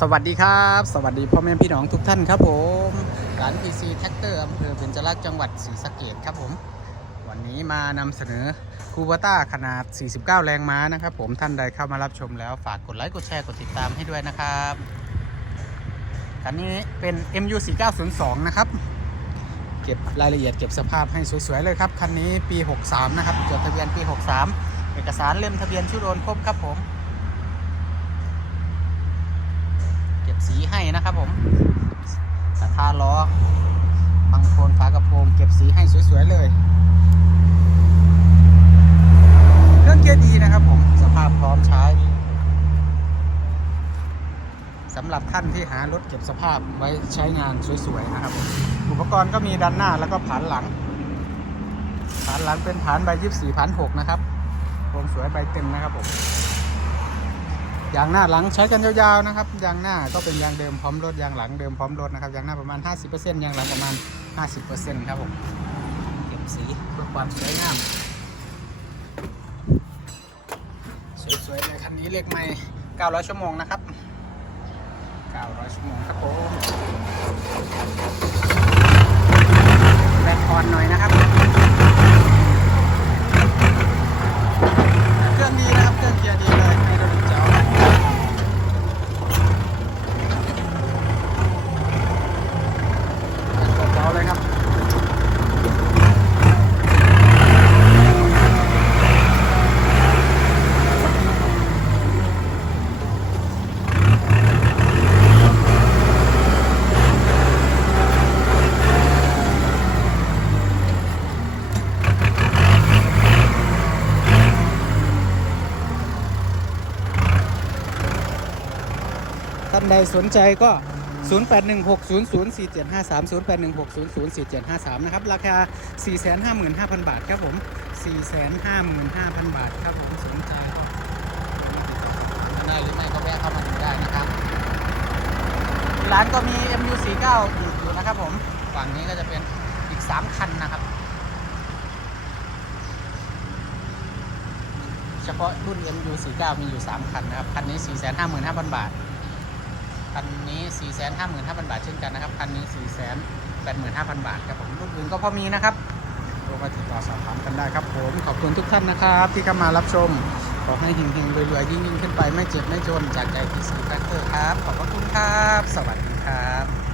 สวัสดีครับ สวัสดีพ่อแม่พี่น้องทุกท่านครับผมร้าน PC Tractor อำเภอเบญจรักษ์จังหวัดศรีสะเกดครับผม วันนี้มานำเสนอคูเบต้าขนาด 49 แรงม้านะครับผมท่านใดเข้ามารับชมแล้วฝากกดไลค์กดแชร์กดติดตามให้ด้วยนะครับคันนี้เป็น MU 4902นะครับเก็บรายละเอียดเก็บสภาพให้สวยๆเลยครับคันนี้ปี 63 นะครับจดทะเบียนปี 63 เอกสารเล่มทะเบียนชื่อโอนครบครับผม เก็บ สีให้นะครับผมสถาล้อบังโคลนฝากระโปรงเก็บสีให้สวยๆเลยเครื่องเกียร์ดีนะครับผมสภาพพร้อมใช้สำหรับท่านที่หารถเก็บสภาพไว้ใช้งานสวยๆนะครับผมอุปกรณ์ก็มีด้านหน้าแล้วก็ผานหลังผานหลังเป็นผานใบยี่สี่ผานหกนะครับโครงสวยใบเต็มนะครับผม ยางหน้าหลังใช้กันยาวๆนะครับยางหน้าก็เป็นยางเดิมพร้อมรถยางหลังเดิมพร้อมรถนะครับยางหน้าประมาณ 50%ยางหลังประมาณ 50%ครับผมเก็บสีเพื่อความสวยงามสวยๆเลยคันนี้เลขไม่900 ชั่วโมงนะครับ 900 ชั่วโมงครับผมแบตอ่อนหน่อยนะครับ เครื่องดีนะครับ เครื่องเกียร์ดีเลยไฮดรอลิกเจ้าเจ้าเลยครับ ท่านใดสนใจก็ 0816004753 0816004753 นะครับ ราคา 455,000 บาทครับผม 455,000 บาทครับผมสนใจก็ได้หรือไม่ก็แวะเข้ามาดูได้นะครับ ร้านก็มี MU49 อยู่อยู่นะครับผม ฝั่งนี้ก็จะเป็นอีก 3 คันนะครับ เฉพาะรุ่น MU49 มีอยู่ 3 คันนะครับ คันนี้ 455,000 บาท คันนี้ 455,000 บาทเช่นกันนะครับคันนี้ 485,000 บาทครับผมรุ่นอื่นก็พอมีนะครับโทรมาติดต่อสอบถามกันได้ครับผมขอบคุณทุกท่านนะครับ ที่เข้ามารับชม ขอให้เฮงๆรวยๆยิ่งๆขึ้นไปไม่เจ็บไม่จนจากใจที่สีแฟคเตอร์ครับ ขอบพระคุณครับ สวัสดีครับ